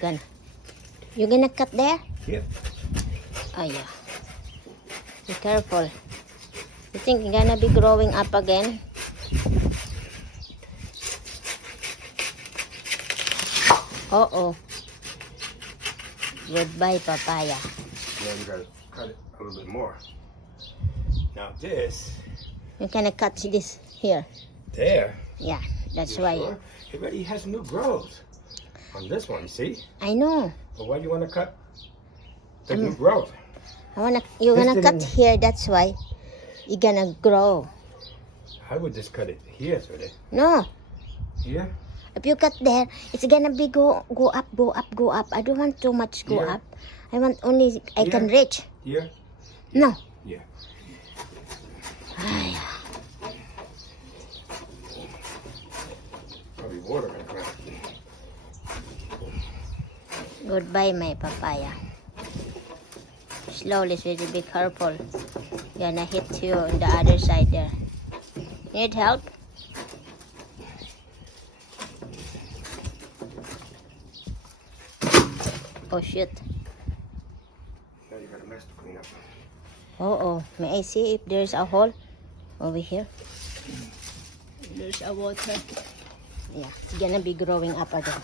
Gonna. You gonna cut there? Yep. Oh yeah. Be careful. You think you're gonna be growing up again? Uh-oh. Goodbye, papaya. Now you gotta cut it a little bit more. Now this, You gonna cut this here. there. Yeah, that's You why. sure? It already has new growth on this one, see? I know. But why do you want to cut the new growth? You're This gonna cut didn't- here, that's why. You're gonna grow. I would just cut it here, so that No. here. If you cut there, it's gonna be go up, go up, go up. I don't want too much go Yeah. up. I want only I can Yeah. reach. Here. No. Yeah. Ay, Probably water in the ground. goodbye, my papaya. Slowly, sweetie, be careful. Gonna hit you on the other side there. Need help? Oh shit. Now you got a mess to clean up. Oh, may I see if there's a hole over here? There's a water. Yeah, it's gonna be growing up again.